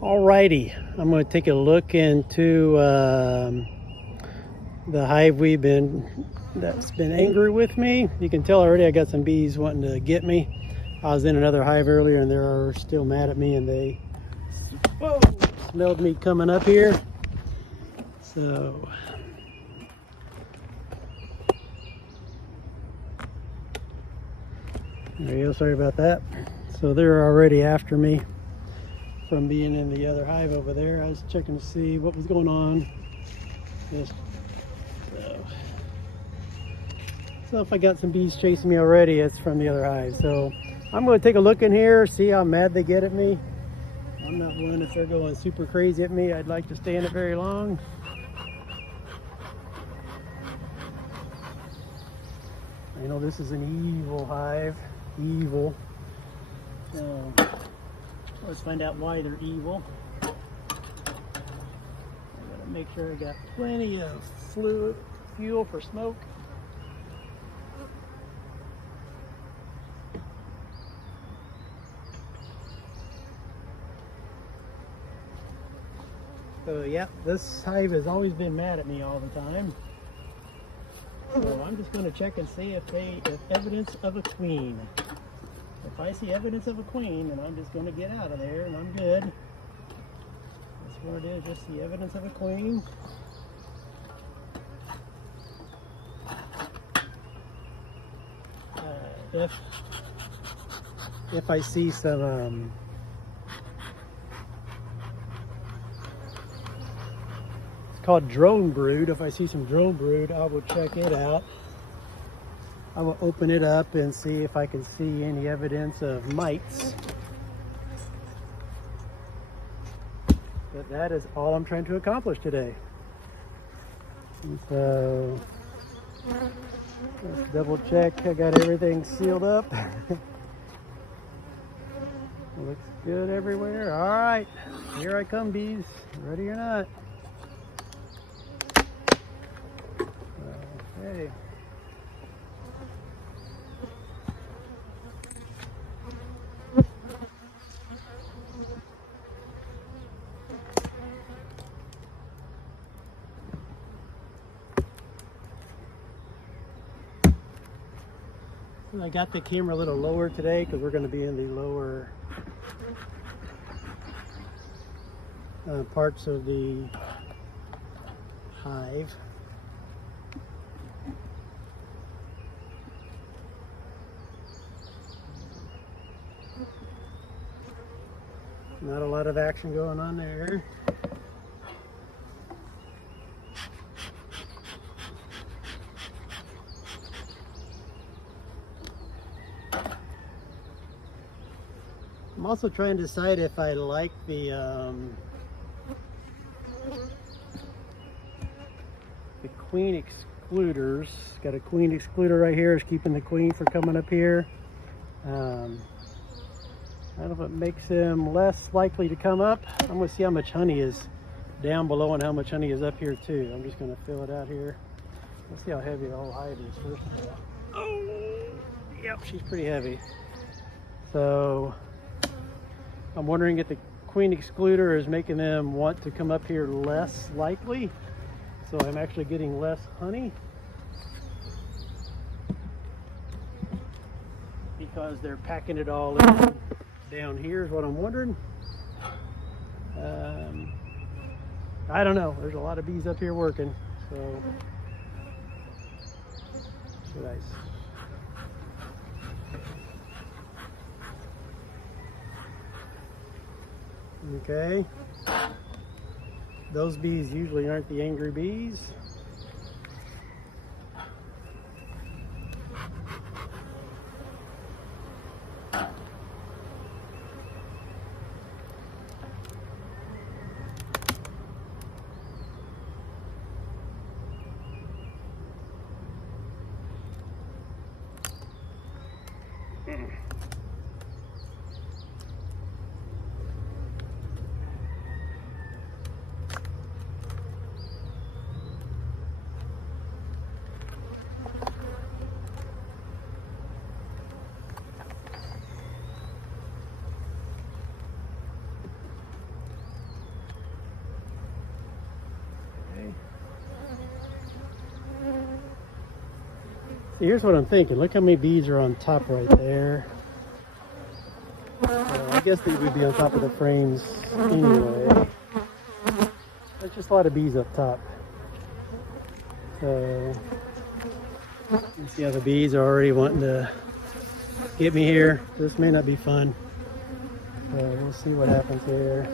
Alrighty, I'm going to take a look into the hive that's been angry with me. You can tell already I got some bees wanting to get me. I was in another hive earlier and they're still mad at me, and they smelled me coming up here. So there you go, sorry about that. So they're already after me from being in the other hive over there. I was checking to see what was going on. So if I got some bees chasing me already, it's from the other hive. So I'm going to take a look in here, see how mad they get at me. I'm not one, if they're going super crazy at me, I'd like to stay in it very long. I know this is an evil hive, evil. So let's find out why they're evil. I gotta make sure I got plenty of fuel for smoke. So yeah, this hive has always been mad at me all the time. So I'm just going to check and see if evidence of a queen. If I see evidence of a queen, then I'm just going to get out of there and I'm good. That's what it is, just the evidence of a queen. If I see some it's called drone brood. If I see some drone brood, I will check it out. I will open it up and see if I can see any evidence of mites. But that is all I'm trying to accomplish today. And so let's double check I got everything sealed up. Looks good everywhere. All right, here I come, bees. Ready or not. Okay. I got the camera a little lower today because we're going to be in the lower parts of the hive. Not a lot of action going on there. I'm also trying to decide if I like the queen excluders. Got a queen excluder right here. It's keeping the queen from coming up here. I don't know if it makes them less likely to come up. I'm going to see how much honey is down below and how much honey is up here too. I'm just going to fill it out here. Let's see how heavy the whole hive is first of all. Oh, yep, she's pretty heavy. So I'm wondering if the queen excluder is making them want to come up here less likely. So I'm actually getting less honey because they're packing it all in down here is what I'm wondering. I don't know. There's a lot of bees up here working. So should I? Okay. Those bees usually aren't the angry bees. See, here's what I'm thinking. Look how many bees are on top right there. I guess they would be on top of the frames anyway. There's just a lot of bees up top. So, you see how the bees are already wanting to get me here. This may not be fun. So we'll see what happens here.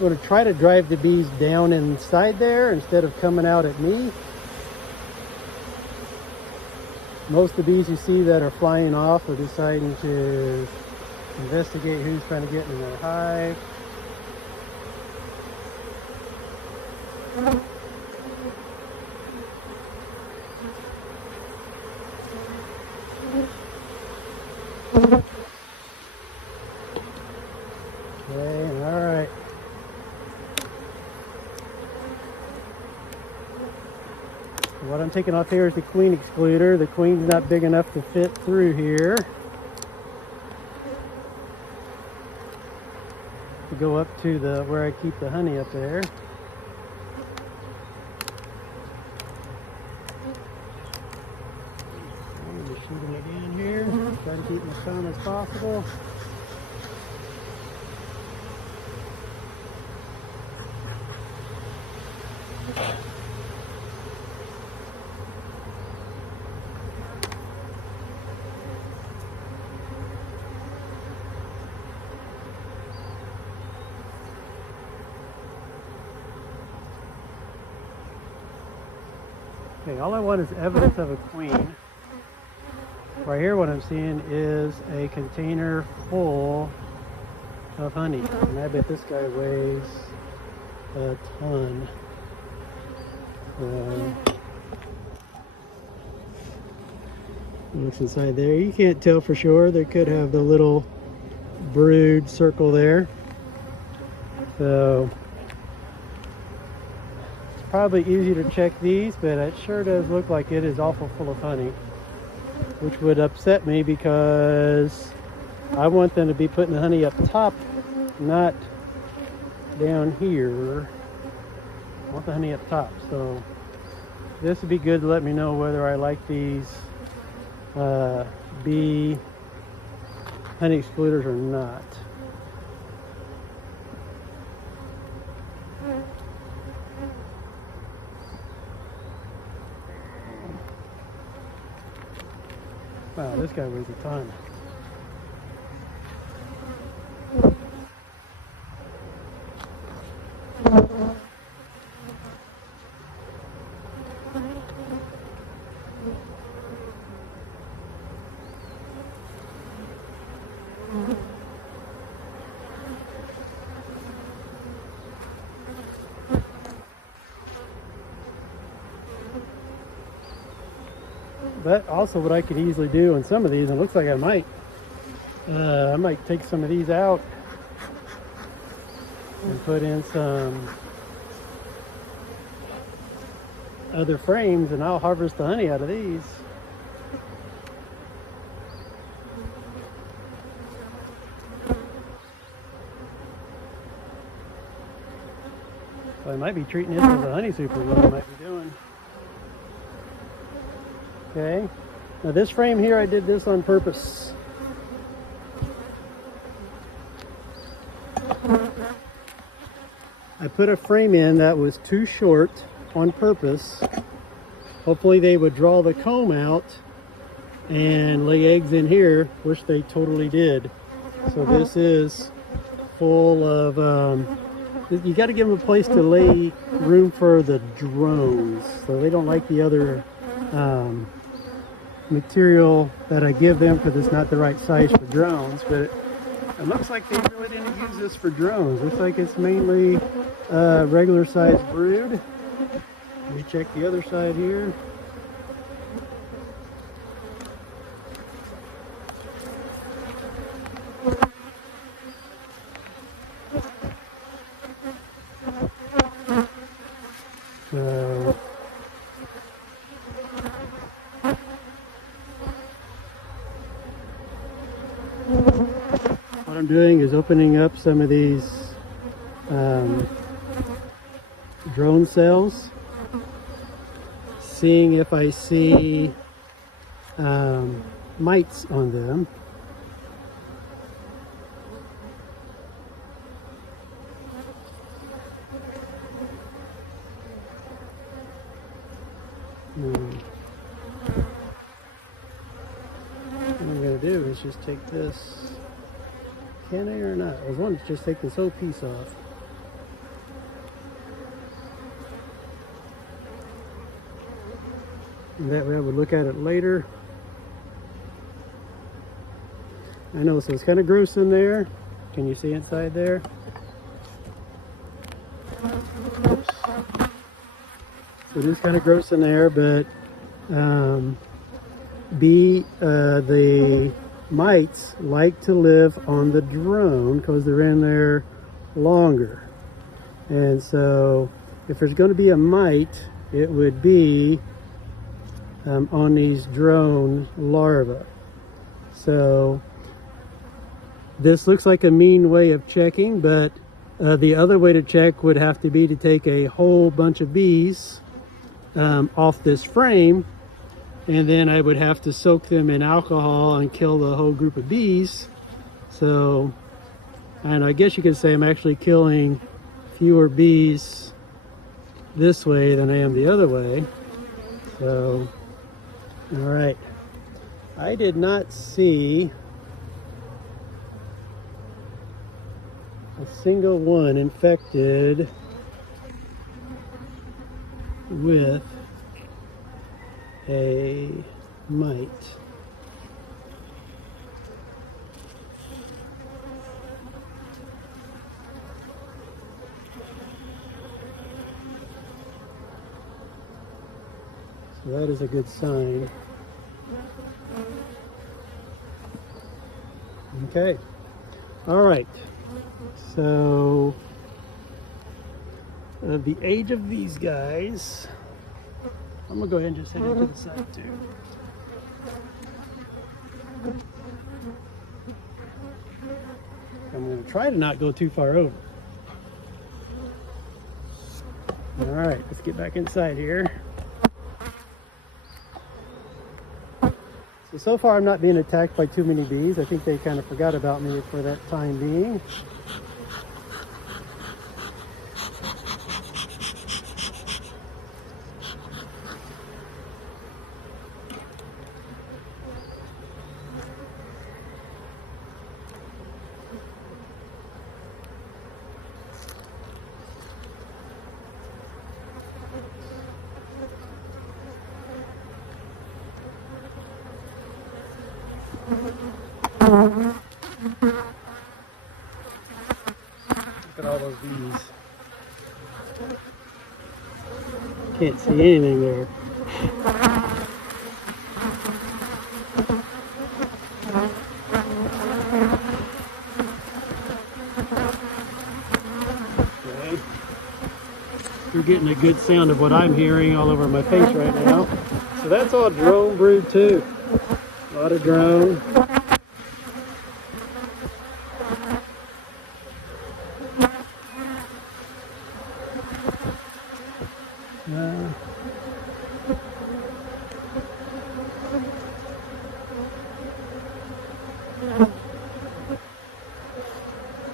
I'm going to try to drive the bees down inside there instead of coming out at me. Most of the bees you see that are flying off are deciding to investigate who's trying to get in their hive. Okay, all right. What I'm taking off here is the queen excluder. The queen's not big enough to fit through here. To go up to the where I keep the honey up there. I'm going to shoot them again here. Try to keep them as calm as possible. Okay, all I want is evidence of a queen. Right here what I'm seeing is a container full of honey. And I bet this guy weighs a ton. Looks inside there. You can't tell for sure. They could have the little brood circle there. So probably easy to check these, but it sure does look like it is awful full of honey, which would upset me because I want them to be putting the honey up top, not down here. I want the honey up top. So this would be good to let me know whether I like these bee honey excluders or not. Wow, this guy weighs a ton. But also what I could easily do on some of these, and it looks like I might take some of these out and put in some other frames, and I'll harvest the honey out of these. So I might be treating this as a honey super, what I might be doing. Okay, now this frame here, I did this on purpose. I put a frame in that was too short on purpose. Hopefully they would draw the comb out and lay eggs in here, which they totally did. So this is full of, you got to give them a place to lay room for the drones. So they don't like the other material that I give them because it's not the right size for drones, but it looks like they really didn't use this for drones. Looks like it's mainly regular size brood. Let me check the other side here. So I'm doing is opening up some of these drone cells, seeing if I see mites on them. What I'm going to do is just take this. Can I or not? I was wanting to just take this whole piece off. And that way I would look at it later. I know, so it's kind of gross in there. Can you see inside there? Oops. So it is kind of gross in there, but the mites like to live on the drone because they're in there longer. And so if there's going to be a mite, it would be on these drone larvae. So this looks like a mean way of checking, but the other way to check would have to be to take a whole bunch of bees off this frame, and then I would have to soak them in alcohol and kill the whole group of bees. So, and I guess you could say I'm actually killing fewer bees this way than I am the other way. So, all right. I did not see a single one infected with a mite. So that is a good sign. Okay. All right. So the age of these guys, I'm gonna go ahead and just head into the side too. I'm gonna try to not go too far over. All right, let's get back inside here. So far I'm not being attacked by too many bees. I think they kind of forgot about me for that time being. Look at all those bees. Can't see anything there. Okay. You're getting a good sound of what I'm hearing all over my face right now. So that's all drone brood too. A lot of drone.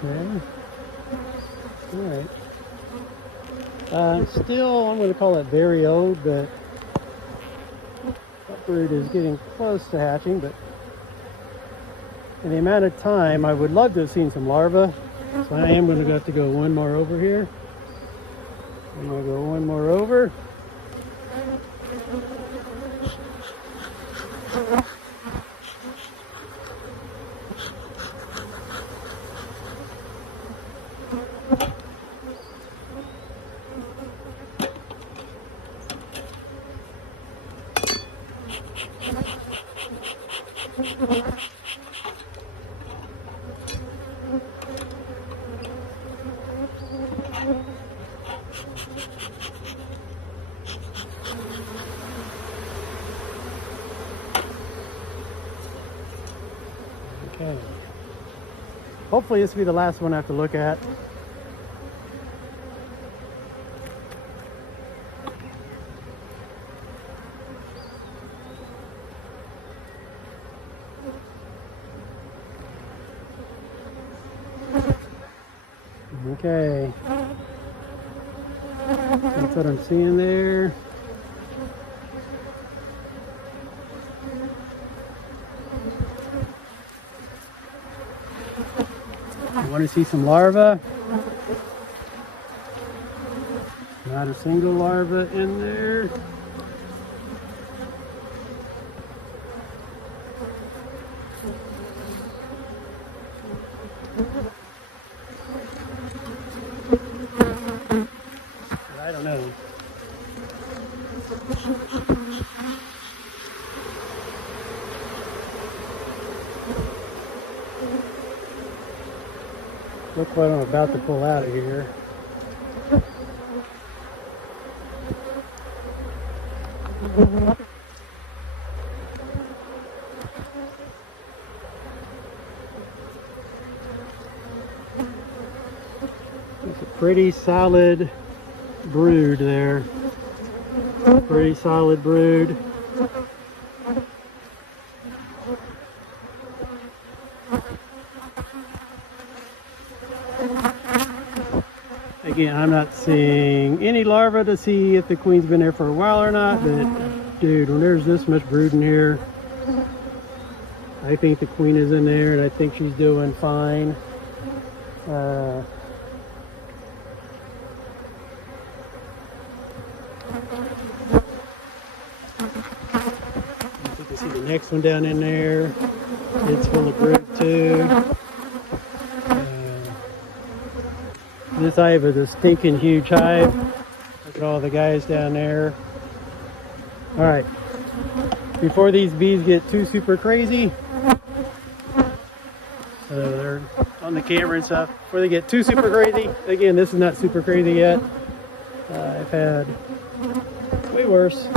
Okay. All right. Still, I'm going to call it very old, but that brood is getting close to hatching. But in the amount of time, I would love to have seen some larvae. So I am going to have to go one more over here. I'm going to go one more over. Okay. Hopefully this will be the last one I have to look at. Okay. That's what I'm seeing there. I want to see some larvae. Not a single larva in there. I don't know. Look what I'm about to pull out of here. It's a pretty solid brood there. Pretty solid brood. Again, I'm not seeing any larvae to see if the queen's been there for a while or not, but dude, when there's this much brood in here, I think the queen is in there and I think she's doing fine. You can see the next one down in there. It's full of brood too. This hive is a stinking huge hive. Look at all the guys down there. All right, before these bees get too super crazy, they're on the camera and stuff, before they get too super crazy, again, this is not super crazy yet. I've had way worse.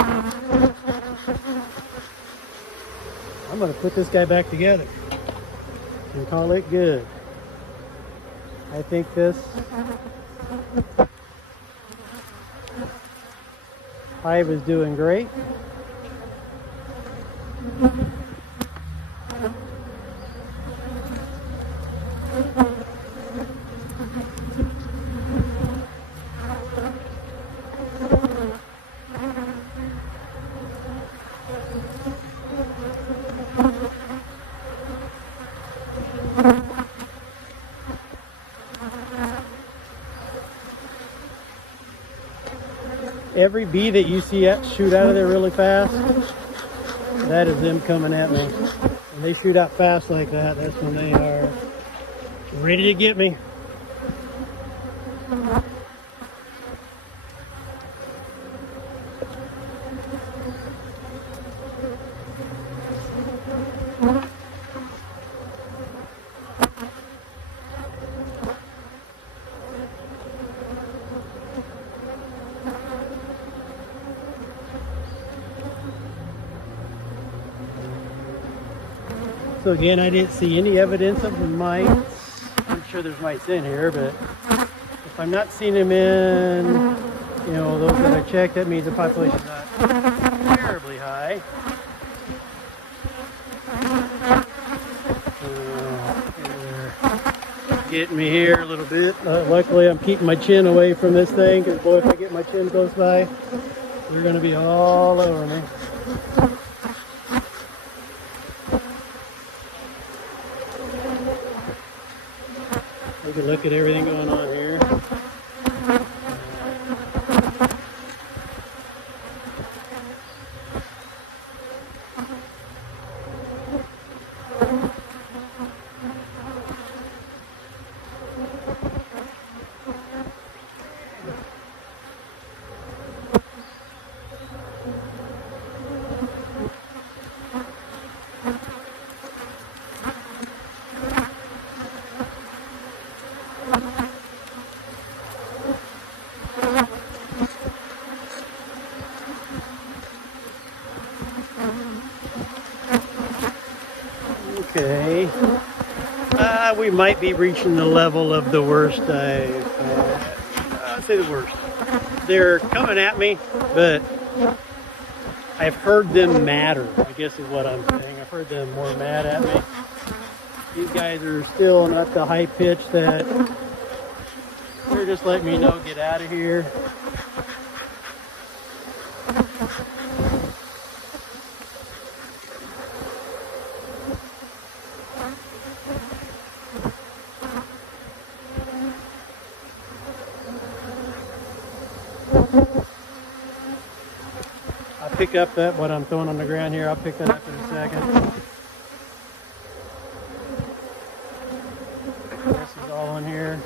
I'm gonna put this guy back together and call it good. I think this hive is doing great. Every bee that you see shoot out of there really fast, that is them coming at me. When they shoot out fast like that, that's when they are ready to get me. So again, I didn't see any evidence of mites. I'm sure there's mites in here, but if I'm not seeing them in, you know, those that I checked, that means the population's not terribly high. Getting me here a little bit. Luckily, I'm keeping my chin away from this thing, because boy, if I get my chin close by, they're going to be all over me. Take a look at everything going on here. Okay. We might be reaching the level of the worst. I'd say the worst. They're coming at me, but I've heard them madder, I guess is what I'm saying. I've heard them more mad at me. These guys are still not the high pitch that they're just letting me know, get out of here. I'll pick up what I'm throwing on the ground here. I'll pick that up in a second. This is all in here.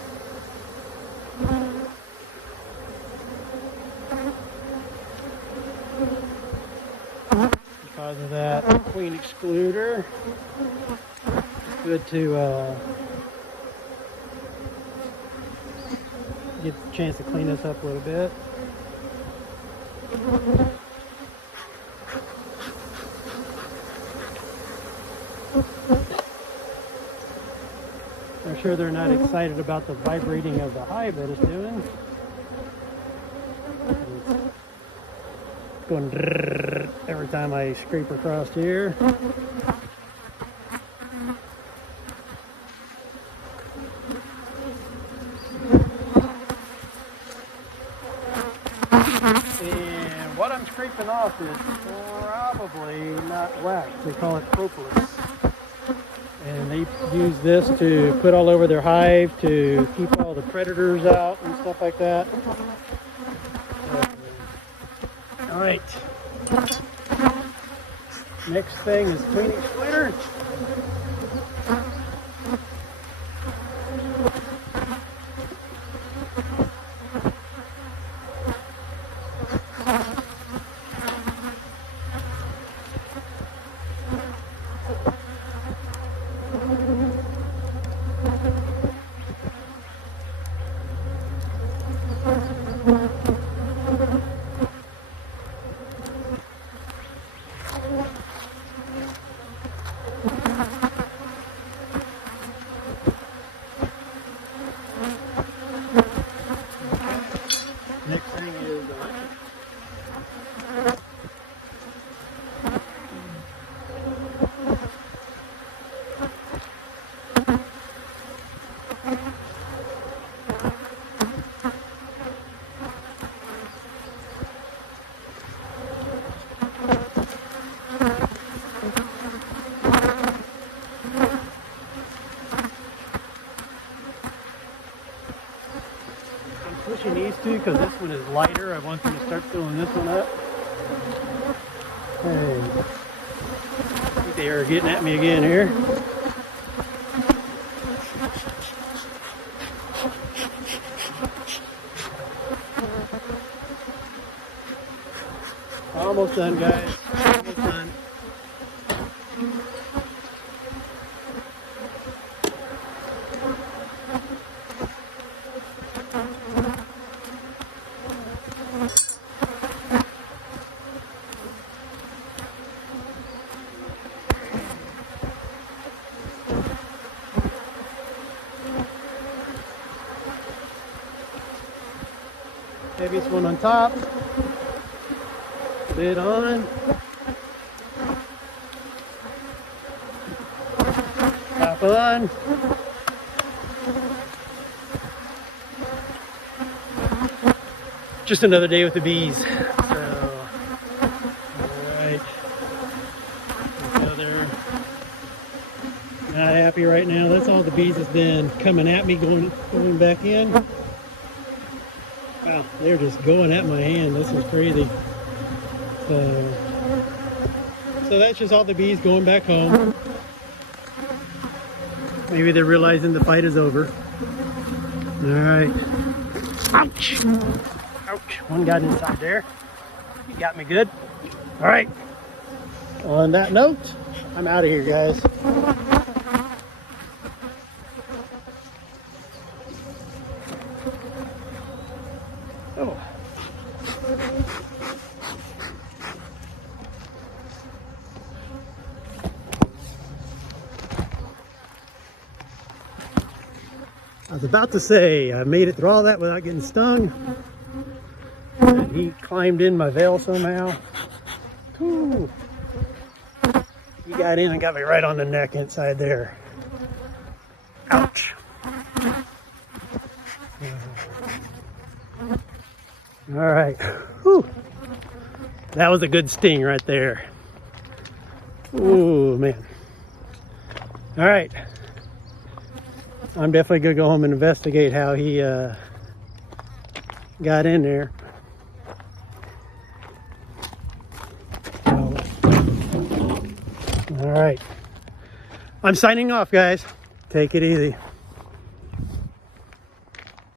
Because of that queen excluder, it's good to get a chance to clean this up a little bit. I'm sure they're not excited about the vibrating of the hive that it's doing. It's going every time I scrape across here. And what I'm scraping off is probably not wax. They call it propolis. And they use this to put all over their hive to keep all the predators out and stuff like that. All right. Next thing is queen excluder. Next thing is pushing these two because this one is lighter. I want them to start filling this one up. Hey, I think they are getting at me again here. Almost done, guys. Almost done. Heaviest one on top. Lid on. Top on. Just another day with the bees. So, alright. So they're not happy right now. That's all the bees has been coming at me, going back in. Wow, they're just going at my hand. This is crazy. So that's just all the bees going back home. Maybe they're realizing the fight is over. Alright. Ouch! Ouch. One got inside there. You got me good. Alright. On that note, I'm out of here, guys. Oh. I was about to say, I made it through all that without getting stung. And he climbed in my veil somehow. Ooh. He got in and got me right on the neck inside there. Ouch. All right. Whew. That was a good sting right there. Ooh, man. All right. I'm definitely going to go home and investigate how he got in there. All right. I'm signing off, guys. Take it easy.